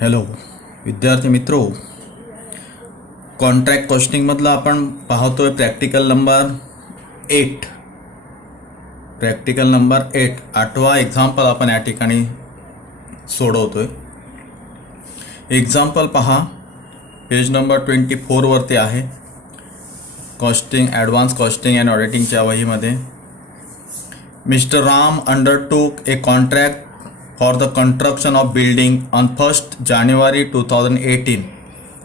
Hello विद्यार्थी मित्रो, contract कॉस्टिंगमधलं आपण पाहतोय प्रॅक्टिकल नंबर 8. प्रॅक्टिकल नंबर 8 8वा एक्झाम्पल आपण या ठिकाणी सोडवतोय. एक्झाम्पल पहा, पेज नंबर 24 वरती आहे. कॉस्टिंग ॲडव्हान्स कॉस्टिंग अँड ऑडिटिंगच्या वहीमध्ये mister Ram undertook a contract for the construction of building on 1st January 2018,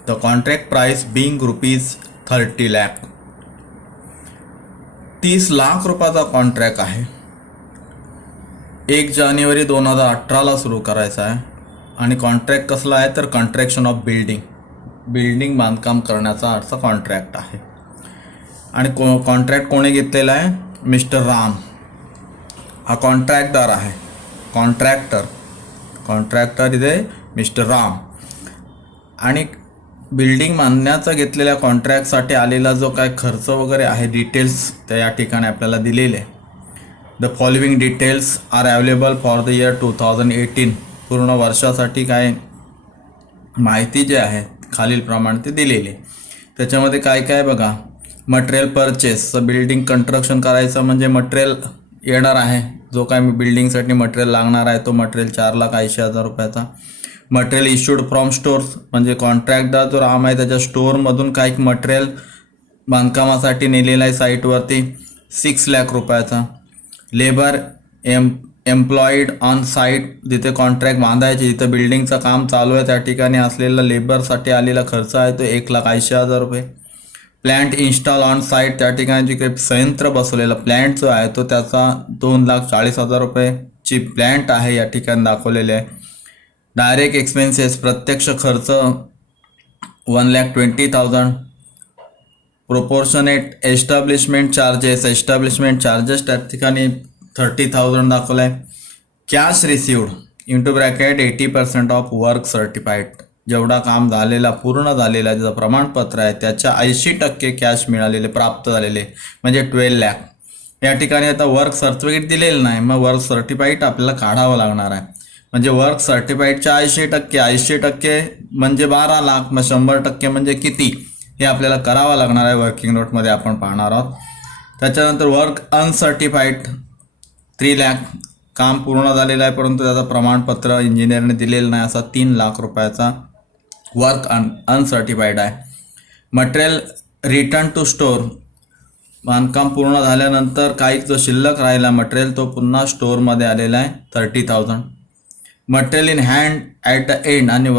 the contract price being rupees 30 lakh. 30 lakh रुपयाचा कॉन्ट्रॅक्ट आहे. 1 जानेवारी 2018ला सुरू करायचा आहे आणि कॉन्ट्रॅक्ट कसला आहे तर कन्स्ट्रक्शन ऑफ बिल्डिंग बांधकाम करण्याचा असा कॉन्ट्रॅक्ट आहे. आणि कॉन्ट्रॅक्ट कोणी घेतलेला आहे? मिस्टर राम हा कॉन्ट्रॅक्टदार आहे. कॉन्ट्रॅक्टर इथे मिस्टर राम. आणि बिल्डिंग बांधण्याचा घेतलेल्या कॉन्ट्रॅक्टसाठी आलेला जो काय खर्च वगैरे आहे डिटेल्स त्या या ठिकाणी आपल्याला दिलेले. The following details are available for the year 2018. पूर्ण वर्षासाठी काय माहिती जे आहे खालीलप्रमाणे ते दिलेली. त्याच्यामध्ये काय काय बघा, मटेरियल परचेस. बिल्डिंग कन्स्ट्रक्शन करायचं म्हणजे मटेरियल येणार आहे. जो काय बिल्डिंगसाठी मटेरियल लागणार आहे तो मटेरियल 4,80,000 रुपयाचा. मटेरियल इश्यूड फ्रॉम स्टोर्स म्हणजे कॉन्ट्रॅक्टदार जो राम आहे त्याच्या स्टोअरमधून काही मटेरियल बांधकामासाठी नेलेलं आहे साईटवरती 6 लाख रुपयाचा. लेबर एम्प्लॉईड ऑन साईट, जिथे कॉन्ट्रॅक्ट बांधायचे जिथे बिल्डिंगचं काम चालू आहे त्या ठिकाणी असलेला लेबरसाठी आलेला खर्च आहे तो 1,80,000 रुपये. प्लॅन्ट इन्स्टॉल ऑन साईट, त्या ठिकाणी जे काही संयंत्र बसवलेला प्लॅन्ट जो आहे तो त्याचा 2,40,000 रुपयेची प्लॅन्ट आहे या ठिकाणी दाखवलेले आहे. डायरेक्ट एक्सपेन्सेस प्रत्यक्ष खर्च 1,20,000. प्रोपोर्शनेट एस्टॅब्लिशमेंट चार्जेस त्या ठिकाणी 30,000 दाखवलं आहे. Cash received into bracket 80% of work certified, जेवढा काम झालेला पूर्ण झालेला ज्याचं प्रमाणपत्र आहे त्याच्या 80% कॅश मिळालेले प्राप्त झालेले म्हणजे 12 लाख. या ठिकाणी आता वर्क सर्टिफिकेट दिलेलं नाही, मग वर्क सर्टिफाईड आपल्याला काढावं लागणार आहे. म्हणजे वर्क सर्टिफाईडच्या 80% म्हणजे 12 लाख, मग 100% म्हणजे किती हे आपल्याला करावं लागणार आहे. वर्किंग नोटमध्ये आपण पाहणार आहोत. त्याच्यानंतर वर्क अनसर्टिफाईड 3 लाख, काम पूर्ण झालेलं आहे परंतु त्याचं प्रमाणपत्र इंजिनियरने दिलेलं नाही असा 3 लाख रुपयाचा वर्क अनसर्टिफाईड आहे. मटेरियल रिटर्न टू स्टोअर, बांधकाम पूर्ण झाल्यानंतर काही जो शिल्लक राहिला मटेरियल तो पुन्हा स्टोअरमध्ये आलेला आहे 30,000. Material in hand at the end, आणि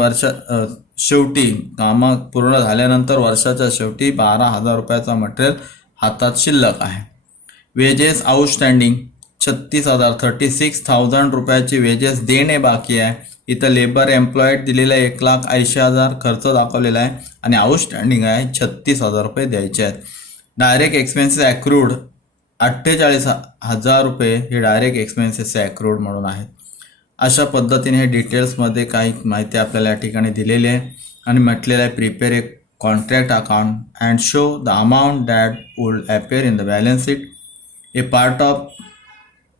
शेवटी कामं पूर्ण झाल्यानंतर वर्षाच्या शेवटी 12,000 रुपयाचा मटेरियल हातात शिल्लक आहे. वेजेस आउटस्टँडिंग 36,000 रुपयाची वेजेस देणे बाकी आहे. इथं लेबर एम्प्लॉईड दिलेला 1,80,000 खर्च दाखवलेला आहे आणि आउटस्टँडिंग आहे 36,000 रुपये द्यायचे आहेत. डायरेक्ट एक्सपेन्सेस ॲक्रूड 48,000 रुपये हे डायरेक्ट एक्सपेन्सेस ॲक्रूड म्हणून आहेत. अशा पद्धतीने हे डिटेल्समध्ये काही माहिती आपल्याला या ठिकाणी दिलेली आहे आणि म्हटलेलं आहे prepare a contract account and show the amount that would appear in the balance sheet. A part of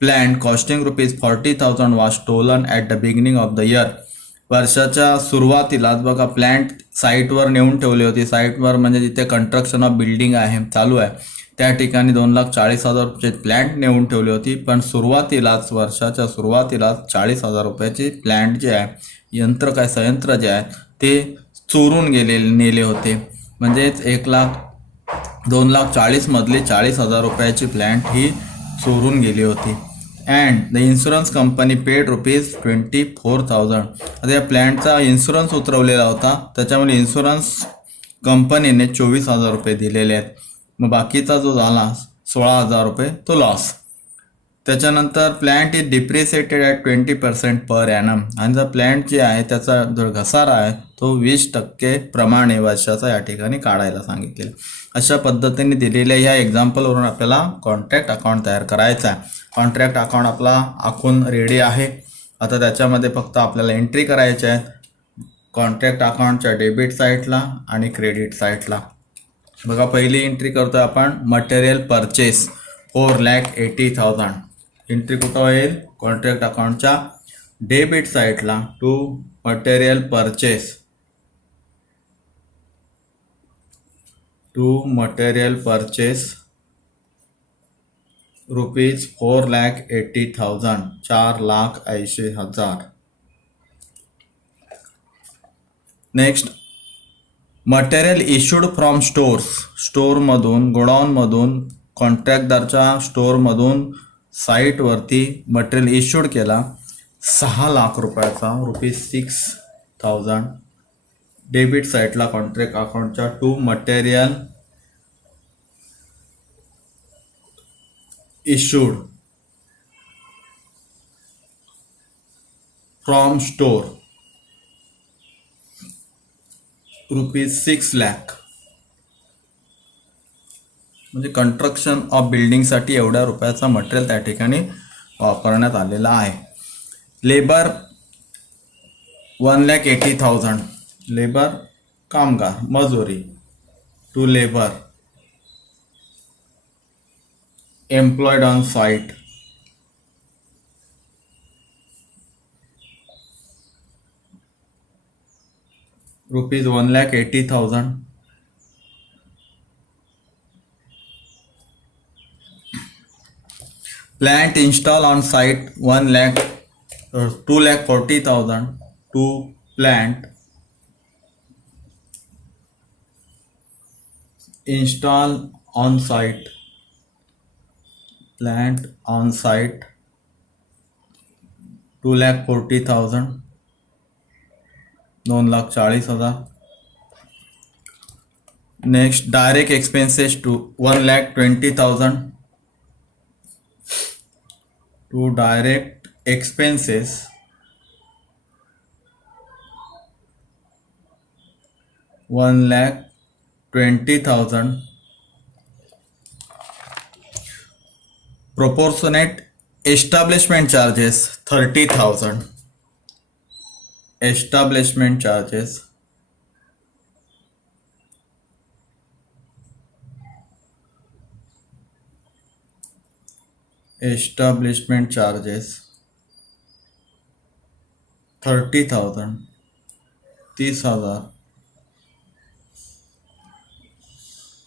plan costing ₹40,000 was stolen at the beginning of the year. वर्षाच्या सुरुवातीलाच बघा प्लॅन्ट साईटवर नेऊन ठेवली होती. साईटवर म्हणजे जिथे कन्स्ट्रक्शन ऑफ बिल्डिंग आहे चालू आहे त्या ठिकाणी 2,40,000 रुपयाची प्लॅन्ट नेऊन ठेवली होती. पण वर्षाच्या सुरुवातीलाच 40,000 रुपयाची प्लॅन्ट जे आहे संयंत्र जे आहे ते चोरून नेले होते. म्हणजेच 2,40,000 मधली 40,000 रुपयाची प्लॅन्ट ही चोरून गेली होती. And the insurance company paid ₹24,000. आता या प्लॅन्टचा इन्शुरन्स उतरवलेला होता त्याच्यामुळे इन्शुरन्स कंपनीने 24,000 रुपये दिलेले आहेत. मग बाकीचा जो झाला 16,000 रुपये तो लॉस. त्याच्यानंतर plant is depreciated at 20% per annum, आणि जो प्लॅन्ट जे आहे त्याचा जो घसारा आहे तो 20% प्रमाणे वर्षाचा या ठिकाणी काढायला सांगितलेला. अशा पद्धतीने दिलेल्या ह्या एक्झाम्पलवरून आपल्याला कॉन्ट्रॅक्ट अकाउंट तयार करायचा आहे. कॉन्ट्रॅक्ट अकाउंट आपला आखून रेडी आहे. आता त्याच्यामध्ये फक्त आपल्याला एंट्री करायच्या आहेत कॉन्ट्रॅक्ट अकाउंटच्या डेबिट साईडला आणि क्रेडिट साईडला. बघा पहिली एंट्री करतोय आपण मटेरियल परचेस 4,80,000. एंट्री कुठं होईल? कॉन्ट्रॅक्ट अकाउंटच्या डेबिट साईडला to material purchase rupees 4,80,000 4,80,000. Next material issued from स्टोरमधून गोडाऊनमधून कॉन्ट्रॅक्टदारच्या स्टोअरमधून साईटवरती मटेरियल इश्यूड केला 6,00,000 रुपयाचा ₹6,000. डेबिट साईडला कॉन्ट्रॅक्ट अकाउंटच्या to material issued from store ₹6,00,000. म्हणजे कन्स्ट्रक्शन ऑफ बिल्डिंगसाठी एवढ्या रुपयाचा मटेरियल त्या ठिकाणी वापरण्यात आलेला आहे. लेबर 1,80,000. लेबर कामगार मजुरी to labour employed on site ₹1,80,000. Plant install on site 2,40,000. To plant install on site 2,40,000 2,40,000. Next direct expenses to 1,20,000. To direct expenses 1,20,000. Proportionate establishment charges 30,000. Establishment charges 30,000. 30,000.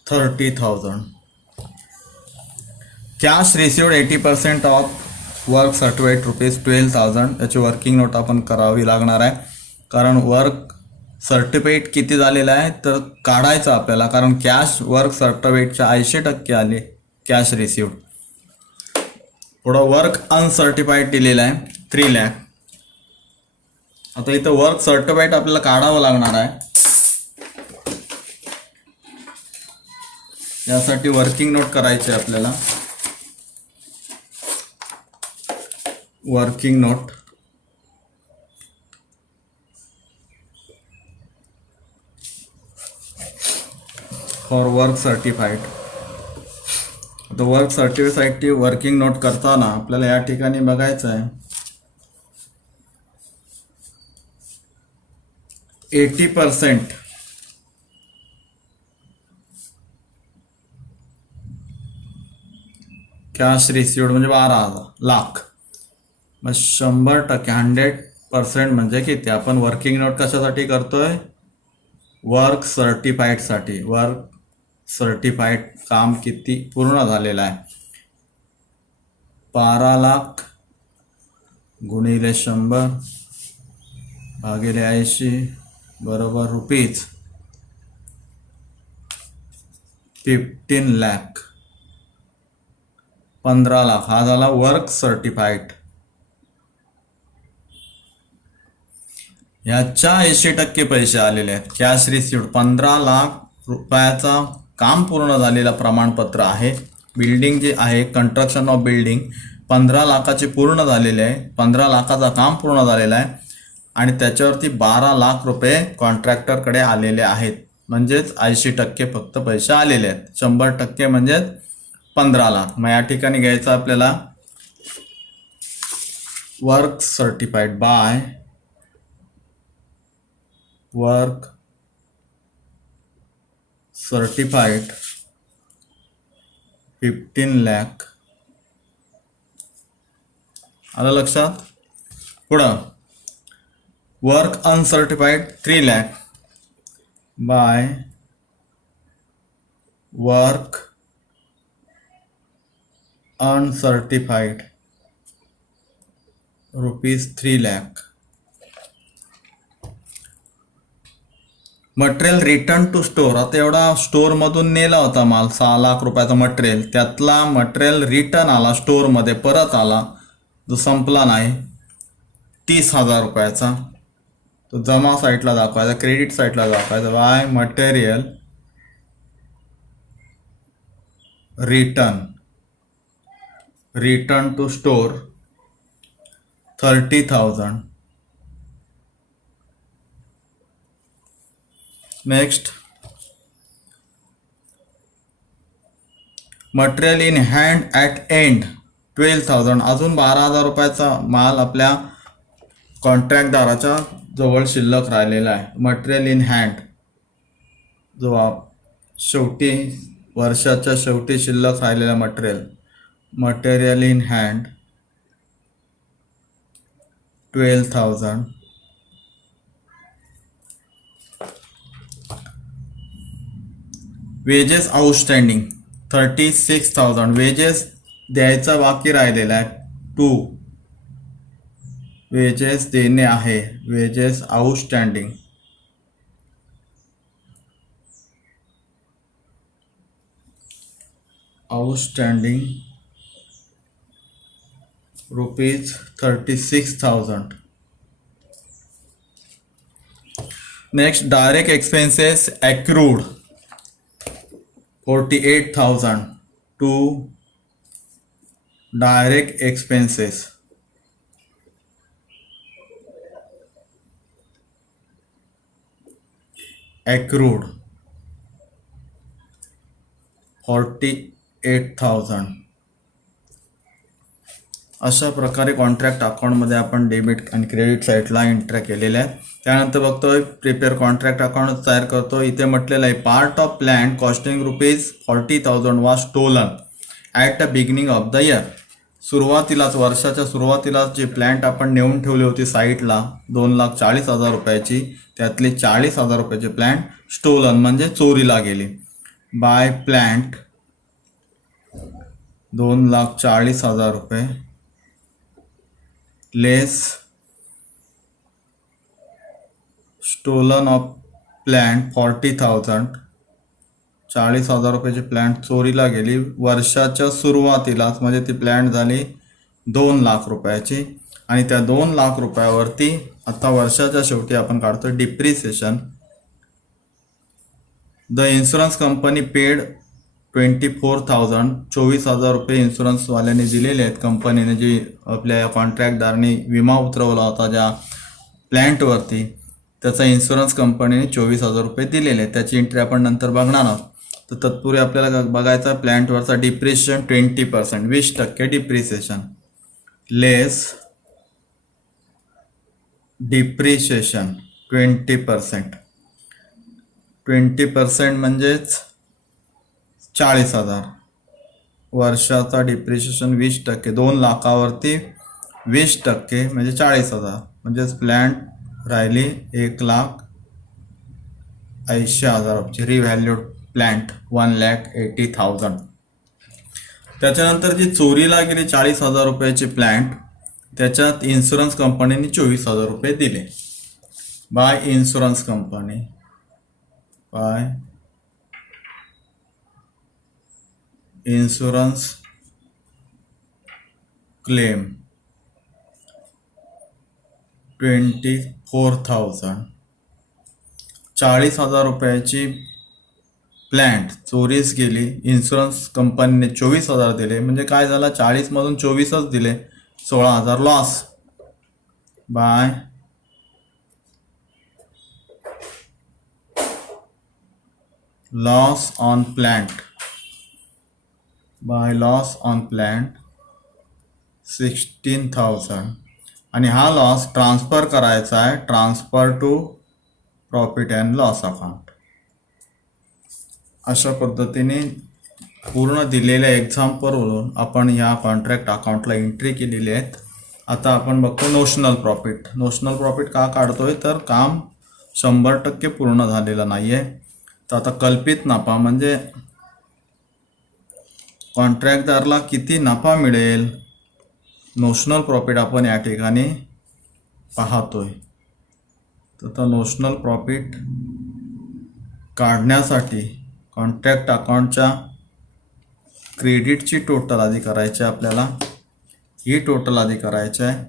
30,000. Cash received 80% of work certificate ₹12,000. त्याची working note आपण करावी लागणार आहे, कारण work certificate किती झालेलं आहे तर काढायचं आपल्याला, कारण कॅश वर्क सर्टिफिकेटच्या 80% आले कॅश रिसिव्ड. पुढं वर्क अनसर्टिफाईड दिलेलं आहे 3,00,000. आता इथं वर्क सर्टिफिकेट आपल्याला काढावं लागणार आहे. यासाठी वर्किंग नोट करायची आहे आपल्याला. Working note for work certified. आता वर्क सर्टिफाईडची वर्किंग नोट करताना आपल्याला या ठिकाणी बघायचं आहे 80% कॅश रिसिव्ड म्हणजे 12,00,000. मग 100% 100% म्हणजे किती? आपण वर्किंग नोट कशासाठी करतोय? वर्क सर्टिफाईडसाठी. वर्क सर्टिफाईड काम किती पूर्ण झालेलं आहे? 12,00,000 गुणिले 100 भागिले 80 बरोबर ₹15,00,000. 15,00,000 हा झाला वर्क सर्टिफाईड. ह्याच्या 80% पैसे आलेले आहेत. कॅश रिसिव्ड 15,00,000 रुपयाचा काम पूर्ण झालेलं प्रमाणपत्र आहे. बिल्डिंग जे आहे कन्स्ट्रक्शन ऑफ बिल्डिंग 15,00,000चे पूर्ण झालेले आहे. 15,00,000चा काम पूर्ण झालेलं आहे आणि त्याच्यावरती 12,00,000 रुपये कॉन्ट्रॅक्टरकडे आलेले आहेत. म्हणजेच 80% फक्त पैसे आलेले आहेत. 100% म्हणजेच 15,00,000. मग या ठिकाणी घ्यायचं आपल्याला work certified by work certified 15,00,000. आलं लक्षात? पुढं work uncertified 3 lakh by work uncertified ₹3 lakh. Material return to store. आता एवढा स्टोअरमधून नेला होता माल 6 लाख रुपयाचा मटेरियल, त्यातला मटेरियल रिटर्न आला स्टोअरमध्ये, परत आला, जो संपला नाही, 30,000 रुपयाचा. तो जमा साईडला दाखवायचा, क्रेडिट साईडला दाखवायचा. By material return to store 30,000. Next, material in hand at end 12,000. अजून 12,000 रुपयाचा माल आपल्या कॉन्ट्रॅक्टदाराच्या जवळ शिल्लक राहिलेला आहे. मटेरियल इन हँड, जो शेवटी वर्षाच्या शेवटी शिल्लक राहिलेला material in hand 12,000. Wedges outstanding 36,000. Wedges द्यायचा बाकी राहिलेला आहे 2. वेजेस देणे आहे. Wedges outstanding ₹36,000. Next, direct expenses accrued 48,000 to direct expenses. Accrued 48,000. अशा प्रकारे कॉन्ट्रॅक्ट अकाउंटमध्ये आपण डेबिट आणि क्रेडिट साईडला एंट्री केलेल्या आहेत. त्यानंतर बघतोय प्रिपेअर कॉन्ट्रॅक्ट अकाउंट तयार करतो. इथे म्हटलेलं आहे part of plan costing ₹40,000 was stolen at the beginning of the year. सुरुवातीलाच, वर्षाच्या सुरुवातीलाच जे प्लॅन्ट आपण नेऊन ठेवली होती साईटला 2,40,000 रुपयाची, त्यातले 40,000 रुपयाचे प्लॅन्ट स्टोलन म्हणजे चोरीला गेली. बाय प्लॅन्ट 2,40,000 रुपये लेस स्टोलन ऑफ प्लॅन्ट 40,000. 40,000 रुपयाची प्लॅन्ट चोरीला गेली वर्षाच्या सुरुवातीलाच, म्हणजे ती प्लॅन्ट झाली 2 लाख रुपयाची. आणि त्या 2 लाख रुपयावरती आता वर्षाच्या शेवटी आपण काढतो depreciation. The insurance company paid 24,000. 24,000 रुपये इन्शुरन्सवाल्याने दिलेले आहेत कंपनीने, जी आपल्या कॉन्ट्रॅक्टदारांनी विमा उतरवला होता ज्या प्लॅन्टवरती, त्याचा इन्शुरन्स कंपनीने 24,000 रुपये दिलेले आहेत. त्याची एंट्री आपण नंतर बघणार आहोत. तर तत्पूर्वी आपल्याला बघायचा प्लॅन्टवरचा डिप्रिसिएशन 20%, 20% डिप्रिसिएशन लेस डिप्रिसिएशन 20%. 20% म्हणजेच 40,000. वर्षाचा डिप्रिसिएशन 20%, 2 लाखावरती 20% म्हणजे 40,000. म्हणजेच प्लॅन्ट राहिली 1,80,000 रिव्हॅल्यूड प्लॅन्ट 1,80,000. त्याच्यानंतर जी चोरीला गेली 40,000 रुपयाची प्लॅन्ट, त्याच्यात इन्शुरन्स कंपनीने 24,000 रुपये दिले. By insurance company, by insurance claim 24,000. 40,000 रुपयाची प्लॅन्ट चोरीस गेली, इन्शुरन्स कंपनीने 24,000 दिले, म्हणजे काय झालं, 40मधून 24च दिले, 16,000 loss. By loss on plant, by loss on plant 16,000. आणि हा लॉस ट्रान्सफर करायचा आहे, transfer to profit and loss account. अशा पद्धतीने पूर्ण दिलेल्या एक्झाम्पलवरून आपण ह्या कॉन्ट्रॅक्ट अकाउंटला एंट्री केलेली आहेत. आता आपण बघतो नोशनल प्रॉफिट. नोशनल प्रॉफिट का काढतोय तर काम 100% पूर्ण झालेलं नाही आहे. तर आता कल्पित नफा म्हणजे कॉन्ट्रॅक्टदारला किती नफा मिळेल, नोशनल प्रॉफिट आपण या ठिकाणी पाहतोय. तर नोशनल प्रॉफिट काढण्यासाठी कॉन्ट्रॅक्ट अकाउंटच्या क्रेडिटची टोटल आधी करायची आपल्याला. ही टोटल आधी करायची आहे.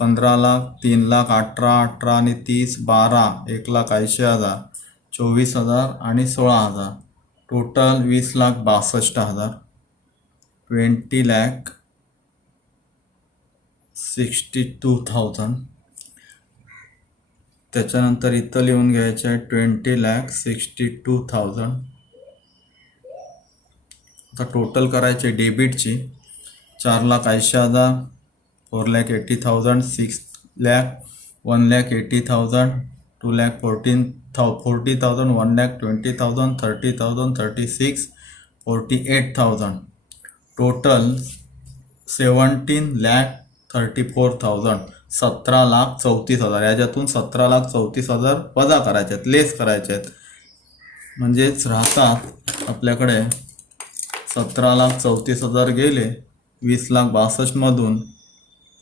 15 लाख, 3 लाख, 18, 18 आणि 30, 12, 1,80,000, 24,000 आणि 16,000. टोटल 20,62,000, 20,62,000. त्याच्यानंतर इथं लिहून घ्यायचं आहे 20,62,000. आता टोटल करायचे डेबिटची 4,80,000, 4,80,000, 6,00,000, 1,80,000, 2,40,000, 1,20,000, 30,000, 36, 48,000. टोटल 17,34,000, 17,34,000. याच्यातून 17,34,000 वजा करायचे आहेत, लेस करायचे आहेत. म्हणजेच राहतात आपल्याकडे 17,34,000 गेले 20,62,000 मधून,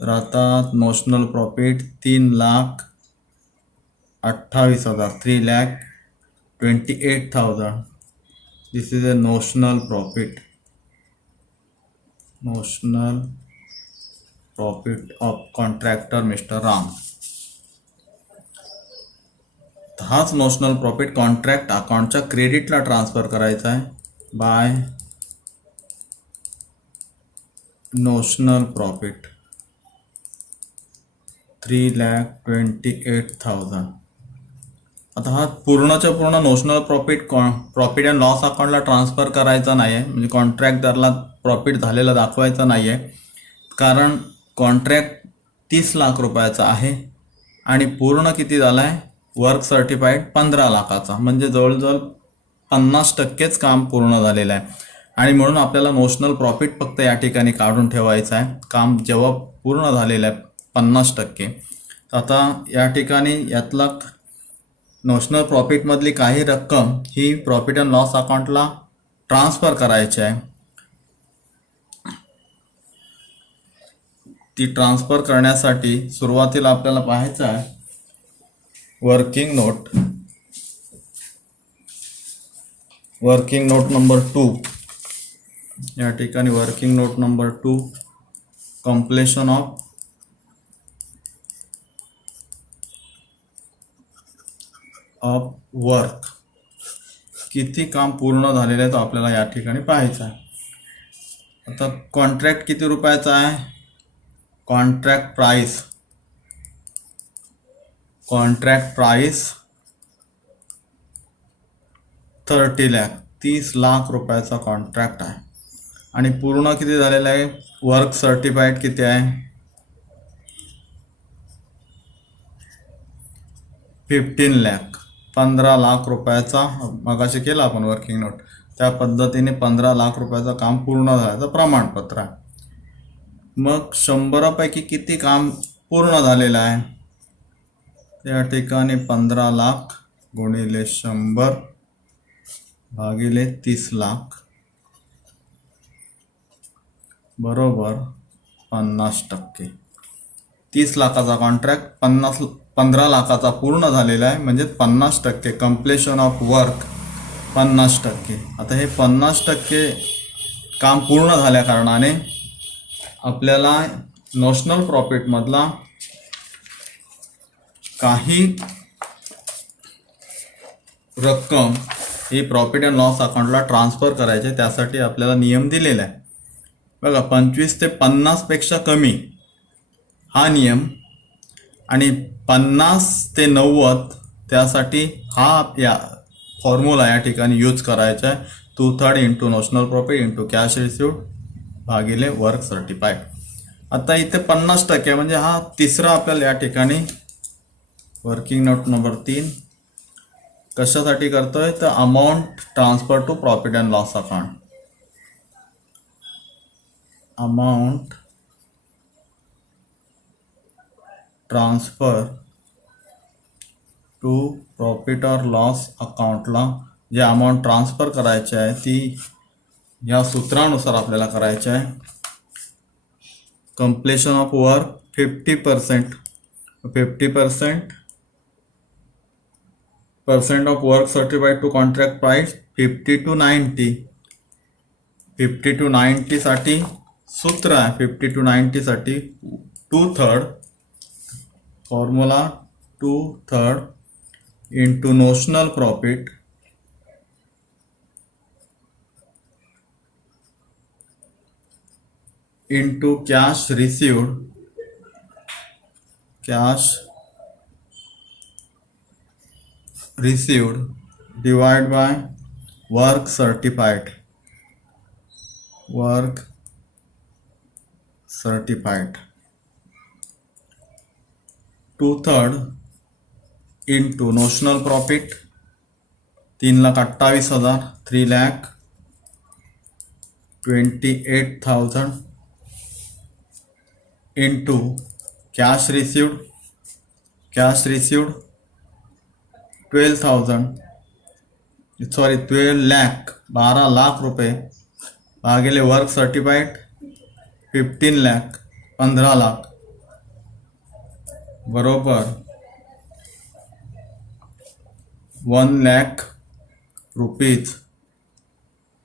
राहतात notional profit 3,28,000, 3,28,000. This is a notional profit. Notional profit of contractor mister Ram. हाच नोशनल प्रॉफिट कॉन्ट्रॅक्ट अकाउंटच्या क्रेडिटला ट्रान्सफर करायचा आहे बाय नोशनल प्रॉफिट 3,28,000. आता हा पूर्णच्या पूर्ण नोशनल प्रॉफिट अँड लॉस अकाउंटला ट्रान्सफर करायचा नाही आहे, म्हणजे कॉन्ट्रॅक्टदारला प्रॉफिट झालेलं दाखवायचं नाही आहे. कारण कॉन्ट्रॅक्ट 30 लाख रुपयाचा आहे आणि पूर्ण किती झाला आहे, वर्क सर्टिफाईड 15 लाखाचा, म्हणजे जवळजवळ 50%च काम पूर्ण झालेलं आहे. आणि म्हणून आपल्याला नोशनल प्रॉफिट फक्त या ठिकाणी काढून ठेवायचं आहे, काम जेव्हा पूर्ण झालेलं आहे 50%. आता या ठिकाणी यातला नोशनल प्रॉफिटमधली काही रक्कम ही प्रॉफिट अँड लॉस अकाउंटला ट्रान्सफर करायची आहे. ती ट्रान्सफर करण्यासाठी सुरुवातीला आपल्याला पाहायचं आहे working note. Working note number 2. या ठिकाणी working note number 2, completion of work. किती काम पूर्ण झालेलं आहे तो आपल्याला या ठिकाणी पाहायचं आहे. आता कॉन्ट्रॅक्ट किती रुपयाचा आहे, कॉन्ट्रॅक्ट प्राइस 30 लाख, 30 लाख रुपयाचा कॉन्ट्रॅक्ट आहे. आणि पूर्ण किती झालेलं आहे, वर्क सर्टिफाईड किती आहे, 15 लाख, 15 लाख रुपयाचा. मगाशी केला आपण वर्किंग नोट, त्या पद्धतीने 15 लाख रुपयाचं काम पूर्ण झाल्याचं प्रमाणपत्र आहे. मग 100 पैकी किती काम पूर्ण झालेलं आहे, या ठिकाणी 15 लाख गुणिले 100 भागिले 30 लाख बरोबर 50%. 30 लाखाचा कॉन्ट्रॅक्ट 15 लाखाचा पूर्ण झालेला आहे, म्हणजे 50%. कम्प्लेशन ऑफ वर्क 50%. आता हे 50% काम पूर्ण झाल्या कारणाने आपल्याला नोशनल प्रॉफिटमधला काही रक्कम ही प्रॉफिट अँड लॉस अकाउंटला ट्रान्सफर करायचे. त्यासाठी आपल्याला नियम दिलेला आहे बघा, 25 ते 50 पेक्षा कमी हा नियम, आणि 50 ते 90 त्यासाठी हा या फॉर्म्युला या ठिकाणी यूज करायचा आहे. 2/3 into notional profit into cash received भागिले वर्क सर्टिफाईड. आता इथे 50% म्हणजे हा तिसरा आपल्याला या ठिकाणी वर्किंग नोट नंबर 3 कशासाठी करतोय, तर amount transfer to profit and loss account. Amount transfer to profit और लॉस अकाउंटला जे अमाऊंट ट्रान्सफर करायची आहे ती या सूत्रानुसार आपल्याला करायची आहे. Completion of work 50%. 50% of work certified to contract price 50 to 90. 50 to 90 साठी सूत्र आहे. 50 to 90 साठी 2/3 formula 2/3 into notional profit into cash received divide by work certified 2/3 into notional profit 3,28,000 3,28,000 into cash received 12,000 sorry 12 lakh 12 lakh रुपये भागिले वर्क सर्टिफाइड 15 लाख 15 लाख बरोबर 1 lakh rupees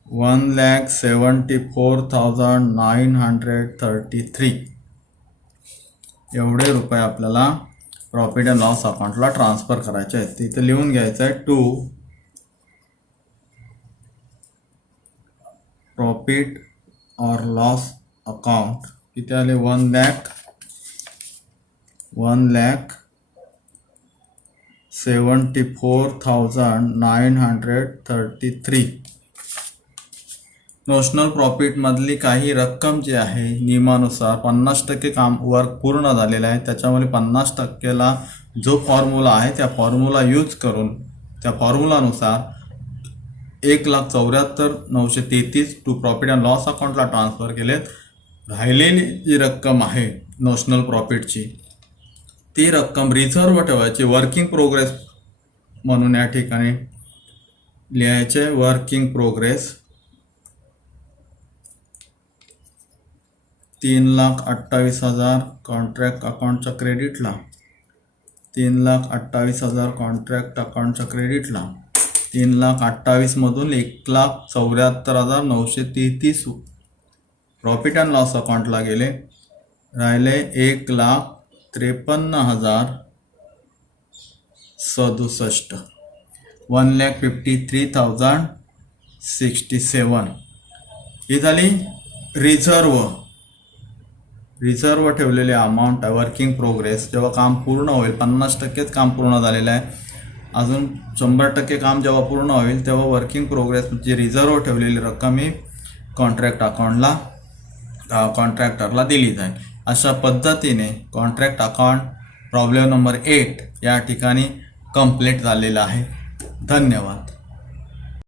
1,74,933 एवढे रुपये आपल्याला प्रॉफिट अँड लॉस अकाउंटला ट्रान्सफर करायचे आहेत. तिथे लिहून घ्यायचं आहे टू प्रॉफिट और लॉस अकाउंट किती आले 1,74,933. नोशनल प्रॉफिटमधली काही रक्कम जी आहे नियमानुसार 50% काम वर्क पूर्ण झालेलं आहे त्याच्यामध्ये 50%ला जो फॉर्म्युला आहे त्या फॉर्म्युला यूज करून त्या फॉर्म्युलानुसार 1,74,933 टू प्रॉफिट अँड लॉस अकाउंटला ट्रान्सफर केलेत. राहिलेली जी रक्कम आहे नोशनल प्रॉफिटची ती रक्कम रिझर्व ठेवायची वर्किंग प्रोग्रेस म्हणून या ठिकाणी लिहायचे. वर्किंग प्रोग्रेस 3,28,000 कॉन्ट्रॅक्ट अकाउंटच्या क्रेडिटला 3,28,000 कॉन्ट्रॅक्ट अकाउंटच्या क्रेडिटला 3,28,000 मधून 1,74,933 प्रॉफिट अँड लॉस अकाउंटला गेले. राहिले 1,53,067 1,53,067 ही झाली रिझर्व ठेवलेले अमाऊंट आहे. वर्किंग प्रोग्रेस जेव्हा काम पूर्ण होईल 50%च काम पूर्ण झालेलं आहे अजून 100% काम जेव्हा पूर्ण होईल तेव्हा वर्किंग प्रोग्रेस जी रिझर्व ठेवलेली रक्कम ही कॉन्ट्रॅक्टरला दिली जाईल. अशा पद्धतीने कॉन्ट्रॅक्ट अकाउंट प्रॉब्लेम नंबर 8 या ठिकाणी कंप्लीट झालेला आहे. धन्यवाद.